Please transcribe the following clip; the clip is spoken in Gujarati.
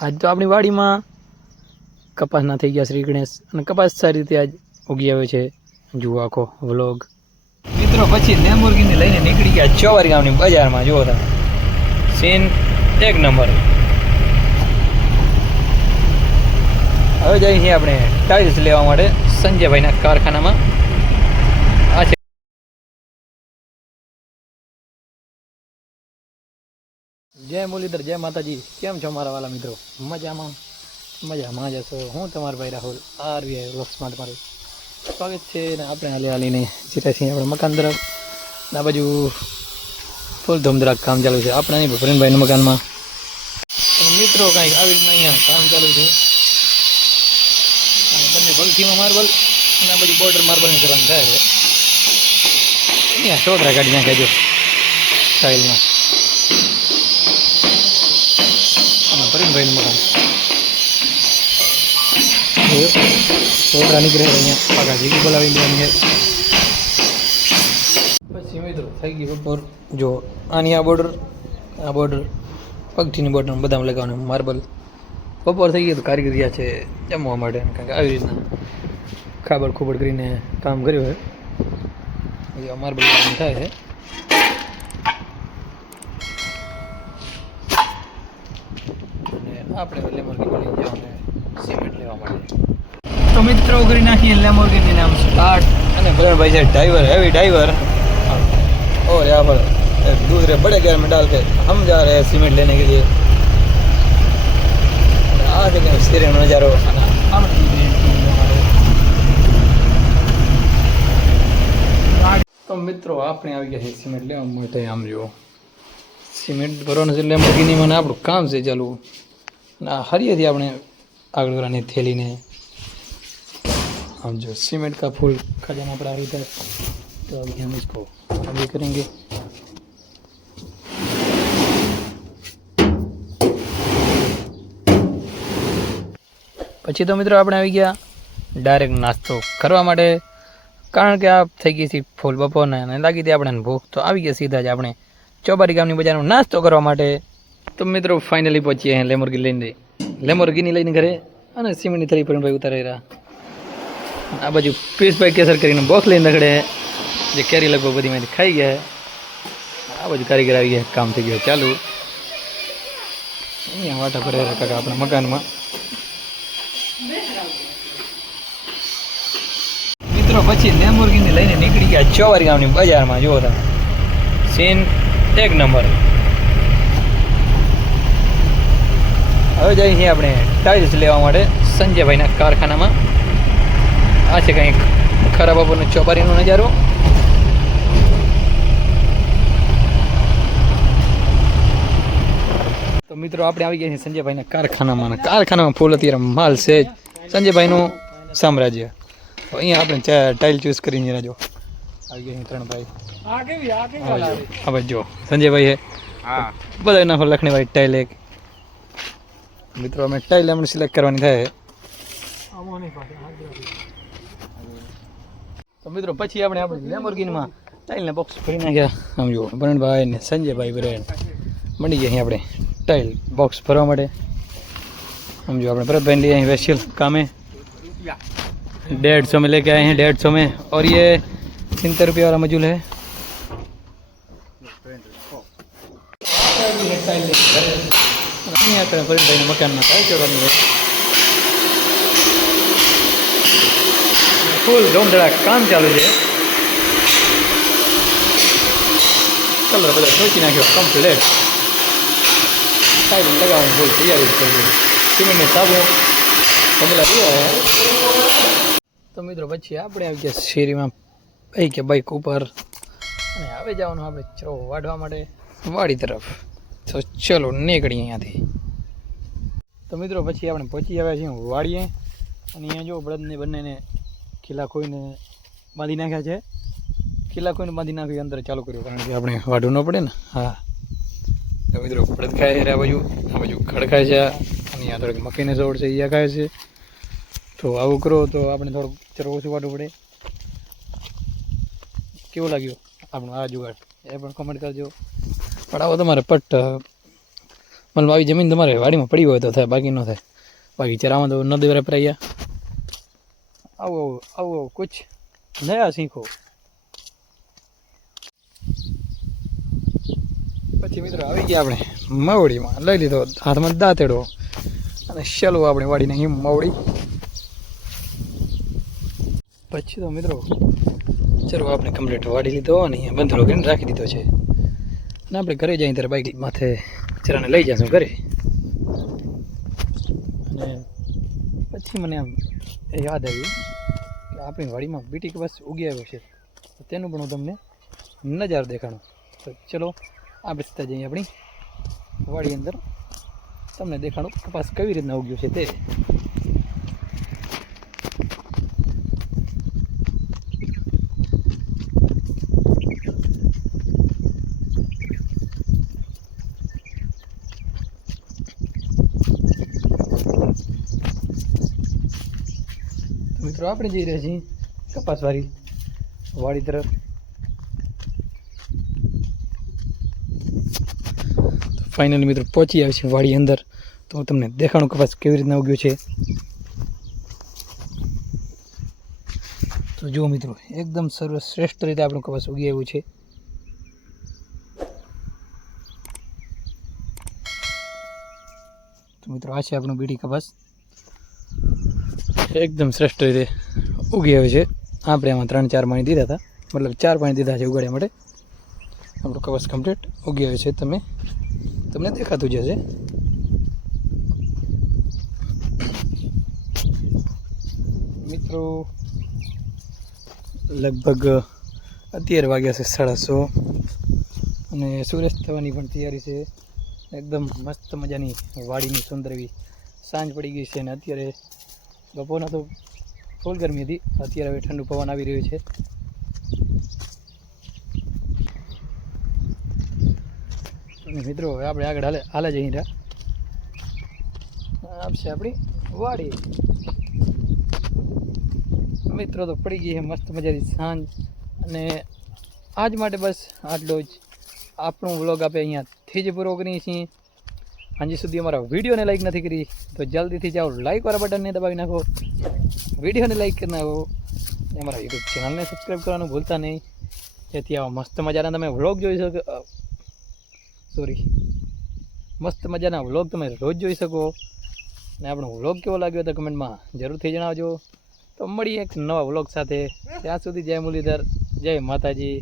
આજ તો આપણી વાડીમાં કપાસના થઈ ગયા, શ્રી ગણેશ. અને કપાસ સારી રીતે આજ ઉગી આવ્યો છે. જુઓ આખો વ્લોગ. મિત્રો, પછી લેમ્બોર્ગિની લઈને નીકળી ગયા ચોવાર ગામની બજારમાં. જુઓ તમે. સીન એક નંબર. હવે જઈએ છીએ આપણે ટાઇલ્સ લેવા માટે સંજયભાઈના કારખાનામાં. જય મુરલીધર, જય માતાજી. કેમ છો મારા વાલા મિત્રો? મજામાં? મજામાં જ હશો. હું તમારો ભાઈ રાહુલ આરવીઆઈ વ્લોક્સમાં તમારું સ્વાગત છે ને આપણે હાલી હાલીને જીતા છીએ આપણે મકાન તરફ. આ બાજુ ફૂલ ધૂમધરાક કામ ચાલુ છે. આપણે અહીં ભૂપરેનભાઈના મકાનમાં. મિત્રો કંઈક આવી રીતના અહીંયા કામ ચાલુ છે. બંને ભલથીમાં માર્બલ અને આ બાજુ બોર્ડર માર્બલની કરવાનું થાય છે. અહીંયા શોધરા કાઢી નાખ્યા જો સ્ટાઇલમાં મકાન જોયું? છોકરા નીકળે અહીંયા પાકા જીગી બોલાવી દેવાની છે. પછી મિત્રો થઈ ગઈ બપોર જો, આની આ બોર્ડર આ બોર્ડર પગથીની બોર્ડર બધામાં લગાવવાનું માર્બલ બપોર થઈ ગયું તો કારીગરિયા છે જમવા માટે, કારણ કે આવી રીતના ખાબડ ખોબડ કરીને કામ કર્યું હોય માર્બલ થાય છે. આપણે લેમોર્ગિની લઈ જવાનું સિમેન્ટ લેવા માટે તો મિત્રો કરી નાખીએ લેમોર્ગિની નામ સ્ટાર્ટ અને ભરણભાઈ છે ડ્રાઈવર હેવી ડ્રાઈવર और यहाँ पर एक दूसरे बड़े गैर में डाल के हम जा रहे हैं सीमेंट लेने के लिए आ देखें सिरे में नजारो તો મિત્રો આપણે આવી ગયા છે સિમેન્ટ લેવા માટે આમ જુઓ સિમેન્ટ ભરવાનું છે એટલે મૂકીને મને આપણું કામ છે ચાલુ અને આ હરિયેથી આપણે આગળ કરવાની થેલીને हम जो सीमेंट का फूल खजाना पड़ा है इधर तो अभी हम इसको अभी करेंगे પછી તો મિત્રો આપણે આવી ગયા ડાયરેક્ટ નાસ્તો કરવા માટે કારણ કે આ થઈ ગઈ હતી ફૂલ બપોરને અને લાગી હતી આપણે ભૂખ તો આવી ગયા સીધા જ આપણે ચોબારી ગામની બજારનો નાસ્તો કરવા માટે તો મિત્રો ફાઇનલી પહોંચીએ અહીં લેમોર્ગી લઈને. લેમોર્ગીની લઈને ઘરે અને સિમેન્ટની થેલી પણ ભાઈ ઉતારી રહ્યા. આ બાજુ પીસભાઈ કેસર કરીને બોક્સ લઈને રખડે જે કેરી લગભગ બધી માંથી ખાઈ ગયા આ બાજુ કારીગર આવી ગયા કામ થઈ ગયું ચાલુ. અહીંયા વાટા પર કાકા આપણા મકાનમાં. મિત્રો, પછી લેમ્બોર્ગિની લઈને નીકળી ગયા ચોવારી ગામની બજારમાં. જોવો સીન એક નંબર હવે જઈએ છીએ આપણે ટાઇલ્સ લેવા માટે સંજયભાઈના કારખાનામાં. આ છે કંઈક ખરા બપોરનો ચોપારીનો નજારો. તો મિત્રો આપણે આવી ગયા છીએ સંજયભાઈના કારખાનામાં. કારખાનામાં ફૂલ અત્યારે માલ છે. સંજયભાઈનું સામ્રાજ્ય. અહીંયા આપણે ચા- ટાઇલ ચૂઝ કરીને રાજો આવી ગયા ત્રણ ભાઈ હા ભાઈ જો. સંજયભાઈ હે. બધા નાખો લખણીભાઈ ટાઇલ એક મિત્રો અમે ટાઇલ અમને સિલેક્ટ કરવાની થાય તો મિત્રો પછી આપણે આપણે લેમ્બોર્ગિનીમાં ટાઇલના બોક્સ ભરી નાખ્યા આમ જુઓ ભરણભાઈ ને સંજયભાઈ બ્રેન મળી ગયા અહીં આપણે ટાઇલ બોક્સ ભરવા માટે આમ જો આપણે ભરતભાઈ लिए અહીં स्पेशल कामे डेढ़ सौ में लेके आए हैं डेढ़ सौ में और ये सितर रुपये वाला मजूल है અહીંયા આપણે ભરતભાઈના મકાનમાં ટાઇલ ચડવાની હોય ફૂલ ધૂમધડાક કામ ચાલુ છે. કલર બધા સોચી નાખ્યો કમ્પ્લેટ સાઈડ લગાવવાની ફૂલ તૈયારી જ સિમેન્ટને સાબુ. કમલા પીવા તો મિત્રો, પછી આપણે આવી ગયા શેરીમાં બાઈક બાઈક ઉપર. અને હવે જવાનું આપણે ચરો વાઢવા માટે. વાડી તરફ. તો ચલો નીકળીએ અહીંયાથી. તો મિત્રો, પછી આપણે પહોંચી આવ્યા છીએ વાડીએ. અને અહીંયા જો બળદને બંનેને ખીલા ખોઈને બાંધી નાખ્યા છે. ખીલા ખોઈને બાંધી નાખી, અંદર ચાલુ કર્યું, કારણ કે આપણે વાઢવું ન પડે ને. હા. તો મિત્રો બળદ ખાય છે આ બાજુ આ બાજુ ખડ ખાય છે. અને આ થોડીક મકીને સોળ છે અહીંયા ખાય છે. તો આવું કરો, તો આપણે થોડુંક ચરો ઓછું વાઢવું પડે. કેવું લાગ્યું આપણું આ જુગાડ? એ પણ કમેન્ટ કરજો. પણ આવો તમારે, પટ મતલબ આવી જમીન તમારે વાડીમાં પડી હોય તો થાય, બાકી ન થાય. બાકી ચરામાં તો નદી વરે પરાયા આવો આવો કુછ નયા શીખો. પછી મિત્રો આવી ગયા આપણે મવડીમાં. લઈ લીધો હાથમાં દાંતેડો. અને ચાલો આપણે વાડીને હિમ મવડી. પછી તો મિત્રો ચલો આપણે કમ્પ્લીટ વાડી લીધો અને અહીંયા બંધડો કરીને રાખી દીધો છે. અને આપણે ઘરે જઈએ ત્યારે બાઈક માથે જરાને લઈ જશું ઘરે. અને પછી મને આમ યાદ આવ્યું કે આપણી વાડીમાં બીટી કપાસ ઉગી આવ્યો છે. તેનું પણ હું તમને નજારો દેખાડું. તો ચલો આપણે સીધા જઈએ આપણી વાડી અંદર. તમને દેખાડું કપાસ કેવી રીતના ઉગ્યું છે તે. મિત્રો, આપણે જઈ રહ્યા છીએ કપાસવાળી વાડી તરફ. તો ફાઇનલી મિત્રો, પહોંચી આવે છે વાડી અંદર. તો હું તમને દેખાણું કપાસ કેવી રીતના ઉગ્યો છે. તો જુઓ મિત્રો, એકદમ સર્વશ્રેષ્ઠ રીતે આપણું કપાસ ઉગી આવ્યું છે. તો મિત્રો, આ છે આપણું બીડી કપાસ. એકદમ શ્રેષ્ઠ રીતે ઉગી આવે છે. આપણે એમાં ત્રણ ચાર પાણી દીધા હતા. મતલબ ચાર પાણી દીધા છે ઉગાડ્યા માટે. આપણું કપાસ કમ્પ્લીટ ઉગી આવે છે. તમે, તમને દેખાતું જ હશે. મિત્રો, લગભગ અત્યારે વાગ્યા છે સાડા અને સૂર્યાસ્ત થવાની પણ તૈયારી છે. એકદમ મસ્ત મજાની વાડીની સુંદર એવી સાંજ પડી ગઈ છે અને અત્યારે બપોરના તો ફૂલ ગરમી હતી. અત્યારે હવે ઠંડુ પવન આવી રહ્યું છે. મિત્રો, હવે આપણે આગળ હાલે હાલે જઈ રહ્યા આપશે આપણી વાડી. મિત્રો તો પડી ગઈ છે, મસ્ત મજાની સાંજ. અને આજ માટે બસ આટલો જ. આપણો વ્લોગ આપણે અહીંયાથી જ પૂરો કરીએ છીએ. હજી સુધી અમારા વિડીયોને લાઈક નથી કરી, તો જલ્દીથી જાઓ લાઈકવાળા બટનને દબાવી નાખો. વિડીયોને લાઈક કરી નાખો. અમારા યુટ્યુબ ચેનલને સબસ્ક્રાઈબ કરવાનું ભૂલતા નહીં. જેથી આવા મસ્ત મજાના તમે વ્લોગ જોઈ શકો સોરી મસ્ત મજાના વ્લોગ તમે રોજ જોઈ શકો. અને આપણો વ્લોગ કેવો લાગ્યો તો કમેન્ટમાં જરૂરથી જણાવજો. તો મળીએ એક નવા વ્લોગ સાથે. ત્યાં સુધી જય મુરલીધર, જય માતાજી.